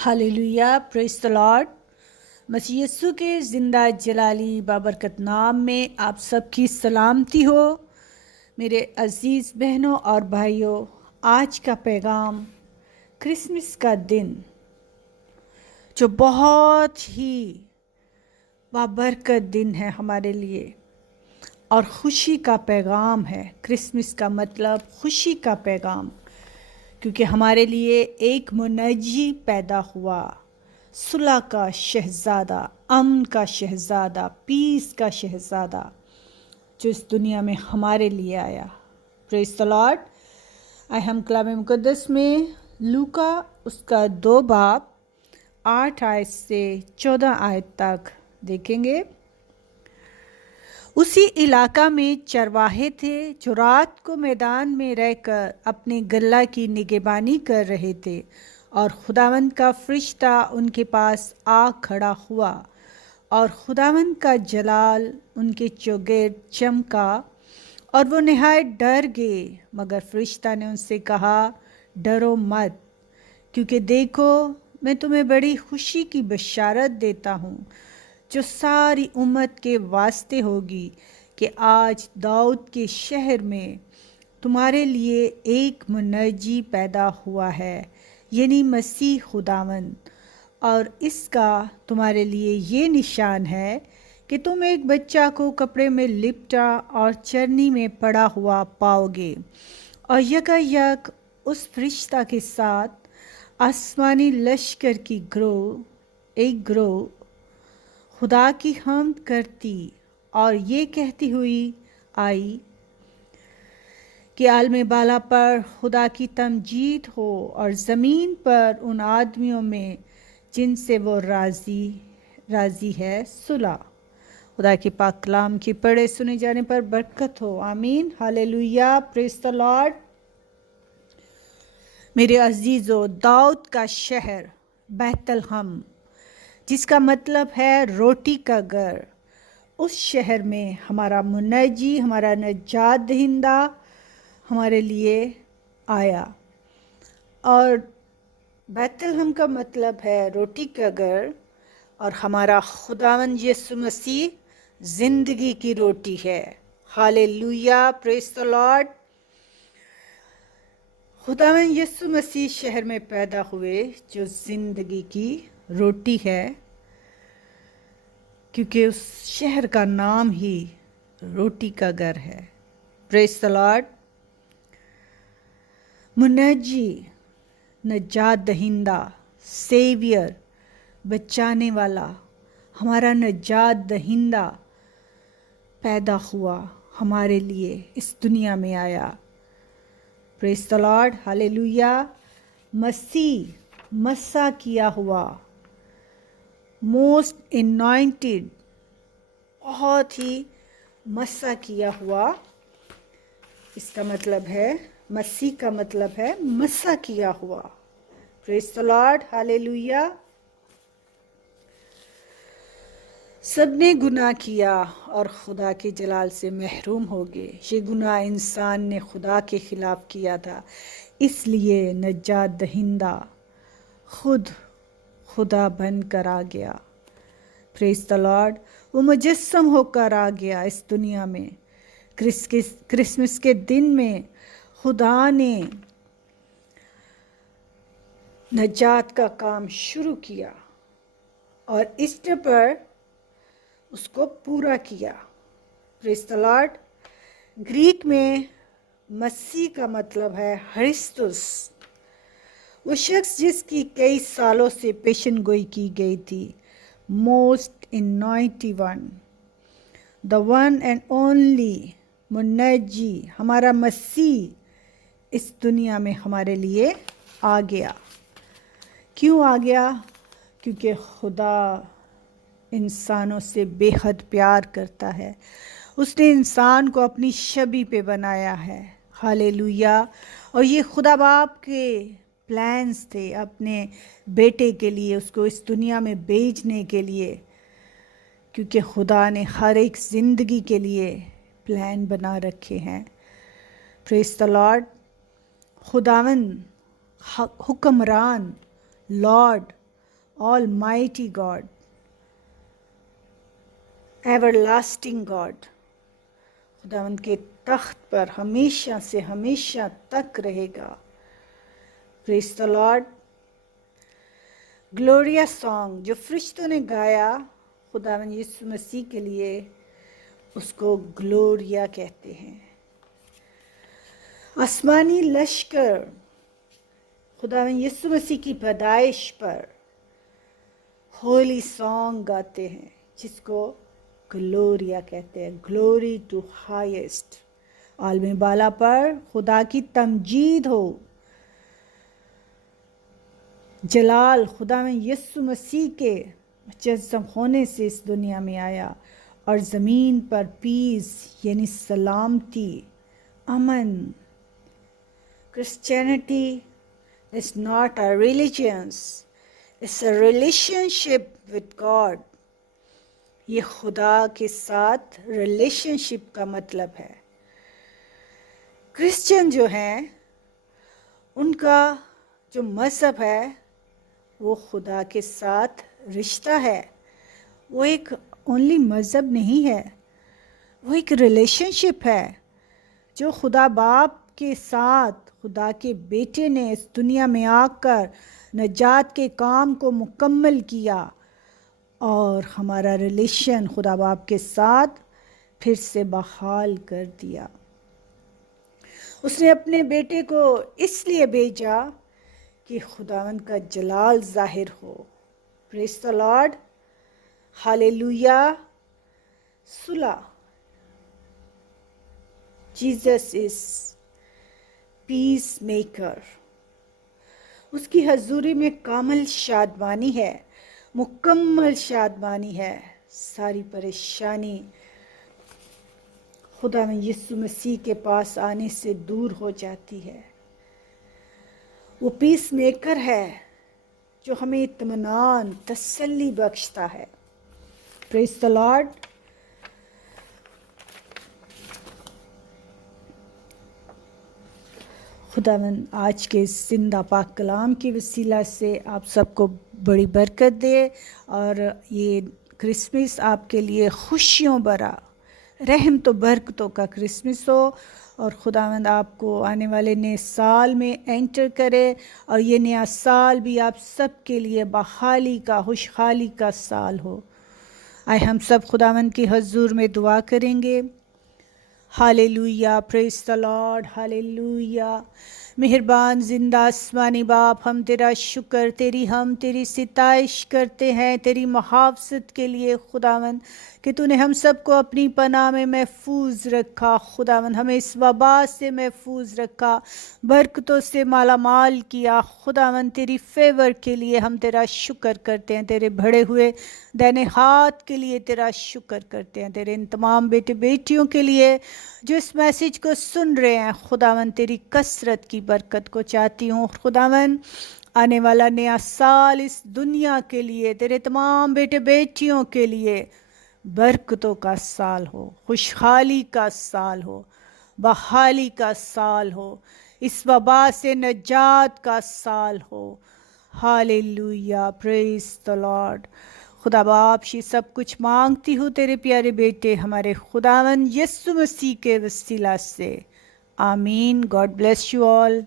Hallelujah, praise the lord. Masih Yeshu के ज़िंदा जलाली बाबरकत नाम में आप सबकी सलामती हो। मेरे अज़ीज़ बहनों और भाइयों, आज का पैगाम क्रिसमस का दिन जो बहुत ही बाबरकत दिन है हमारे लिए और खुशी का पैगाम है। क्रिसमस का मतलब खुशी का पैगाम, क्योंकि हमारे लिए एक मुनज्जी पैदा हुआ, सुलह का शहज़ादा, अमन का शहज़ादा, पीस का शहज़ादा, जो इस दुनिया में हमारे लिए आया। Praise the Lord. आए हम कलाम मुक़द्दस में लूका उसका 2 बाब 8 आयत से 14 आयत तक देखेंगे। उसी इलाका में चरवाहे थे जो रात को मैदान में रहकर अपने गल्ला की निगहबानी कर रहे थे, और खुदावंद का फरिश्ता उनके पास आ खड़ा हुआ और खुदावंद का जलाल उनके चौगिर्द चमका और वो निहायत डर गए। मगर फरिश्ता ने उनसे कहा, डरो मत, क्योंकि देखो मैं तुम्हें बड़ी खुशी की बशारत देता हूँ जो सारी उम्मत के वास्ते होगी, कि आज दाऊद के शहर में तुम्हारे लिए एक मुनज्जी पैदा हुआ है, यानी मसीह खुदावंद। और इसका तुम्हारे लिए ये निशान है कि तुम एक बच्चा को कपड़े में लिपटा और चरनी में पड़ा हुआ पाओगे। और यकायक उस फरिश्ता के साथ आसमानी लश्कर की एक ग्रोह खुदा की हम्द करती और ये कहती हुई आई कि आलम बाला पर खुदा की तमजीद हो और ज़मीन पर उन आदमियों में जिनसे वो राज़ी है सुलह। खुदा के पाक कलाम के पढ़े सुने जाने पर बरकत हो। आमीन। Hallelujah, praise the Lord. मेरे अजीज़ों, दाऊद का शहर बैतलहम, जिसका मतलब है रोटी का घर, उस शहर में हमारा मुनज्जी, हमारा नजात दहिंदा हमारे लिए आया। और बैतलहम का मतलब है रोटी का घर, और हमारा खुदावंद यीशु मसीह ज़िंदगी की रोटी है। Hallelujah, praise the Lord. खुदावंद यीशु मसीह शहर में पैदा हुए जो ज़िंदगी की रोटी है, क्योंकि उस शहर का नाम ही रोटी का घर है। Praise the lord. मुनज्जी, नजात दहिंदा, सेवियर, बचाने वाला, हमारा नजात दहिंदा पैदा हुआ, हमारे लिए इस दुनिया में आया। Praise the Lord. हालेलुया। मसीह मसा किया हुआ, मोस्ट एनॉइंटेड, बहुत ही मसा किया हुआ, इसका मतलब है मसीह का मतलब है मसा किया हुआ। Praise the Lord. हालेलुया। सबने गुनाह किया और खुदा के जलाल से महरूम हो गए। ये गुनाह इंसान ने खुदा के खिलाफ किया था, इसलिए नजात दहिंदा खुद खुदा बन कर आ गया। Praise the Lord. वो मुजस्सम होकर आ गया इस दुनिया में। क्रिसमस के दिन में खुदा ने नजात का काम शुरू किया और ईस्टर पर उसको पूरा किया। Praise the Lord. ग्रीक में मसीह का मतलब है हरिस्तुस, वो शख्स जिसकी कई सालों से पेशन गोई की गई थी। Most anointed one, the one and only मुनज्जी, हमारा मसीह इस दुनिया में हमारे लिए आ गया। क्यों आ गया? क्योंकि खुदा इंसानों से बेहद प्यार करता है। उसने इंसान को अपनी छवि पे बनाया है। हालेलुया। और ये खुदा बाप के प्लान्स थे अपने बेटे के लिए, उसको इस दुनिया में भेजने के लिए, क्योंकि खुदा ने हर एक ज़िंदगी के लिए प्लान बना रखे हैं। Praise the Lord. खुदावंद हुक्मरान, Lord, Almighty God, everlasting God, खुदावंद के तख्त पर हमेशा से हमेशा तक रहेगा। Praise the Lord. Gloria song जो फरिश्तों ने गाया खुदावंद यीशु मसीह के लिए, उसको ग्लोरिया कहते हैं। आसमानी लश्कर खुदावंद यीशु मसीह की पैदाइश पर होली सॉन्ग गाते हैं, जिसको ग्लोरिया कहते हैं। ग्लोरी टू हाईएस्ट, आलमी बाला पर खुदा की तमजीद हो। जलाल खुदावंद यीशु मसीह के मुजस्सम होने से इस दुनिया में आया, और ज़मीन पर पीस यानी सलामती, अमन। Christianity is not a religion, it's a relationship with God. ये खुदा के साथ रिलेशनशिप का मतलब है। क्रिश्चियन जो हैं, उनका जो मज़हब है वो खुदा के साथ रिश्ता है। वो एक ओनली मज़हब नहीं है, वो एक रिलेशनशिप है जो खुदा बाप के साथ खुदा के बेटे ने इस दुनिया में आकर नजात के काम को मुकम्मल किया, और हमारा रिलेशन खुदा बाप के साथ फिर से बहाल कर दिया। उसने अपने बेटे को इसलिए भेजा कि खुदावंद का जलाल ज़ाहिर हो। Praise the Lord, hallelujah, Sulah. Jesus is peace maker. उसकी हजूरी में कामिल शादमानी है, मुकम्मल शादमानी है। सारी परेशानी खुदा में यीशु मसीह के पास आने से दूर हो जाती है। वो पीस मेकर है जो हमें इत्मीनान, तसल्ली बख्शता है। Praise the Lord. खुदावंद आज के जिंदा पाक कलाम की वसीला से आप सबको बड़ी बरकत दे, और ये क्रिसमस आपके लिए खुशियों भरा, रहम तो बरकतों का क्रिसमस हो, और खुदावंद आपको आने वाले नए साल में एंटर करे, और ये नया साल भी आप सब के लिए बहाली का, खुशहाली का साल हो। आए हम सब खुदावंद की हजूर में दुआ करेंगे। Hallelujah, praise the Lord, hallelujah. मेहरबान जिंदा आसमानी बाप, हम तेरा शुक्र, तेरी सिताइश करते हैं तेरी मुहाफ़ज़त के लिए खुदावंद, कि तूने हम सबको अपनी पनाह में महफूज रखा। खुदावंद हमें इस वबा से महफूज रखा, बरकतों से माला माल किया। खुदावंद तेरी फेवर के लिए हम तेरा शुक्र करते हैं, तेरे बढ़े हुए दाहिने हाथ के लिए तेरा शुक्र करते हैं, तेरे इन तमाम बेटे बेटियों के लिए जो इस मैसेज को सुन रहे हैं। खुदावंद तेरी कसरत की बरकत को चाहती हूँ। खुदावंद आने वाला नया साल इस दुनिया के लिए, तेरे तमाम बेटे बेटियों के लिए बरकतों का साल हो, खुशहाली का साल हो, बहाली का साल हो, इस वबा से नजात का साल हो। Hallelujah, praise the Lord. खुदा बाप से सब कुछ मांगती हूँ तेरे प्यारे बेटे हमारे खुदावंद यीशु मसीह के वसीला से, आमीन। God bless you all.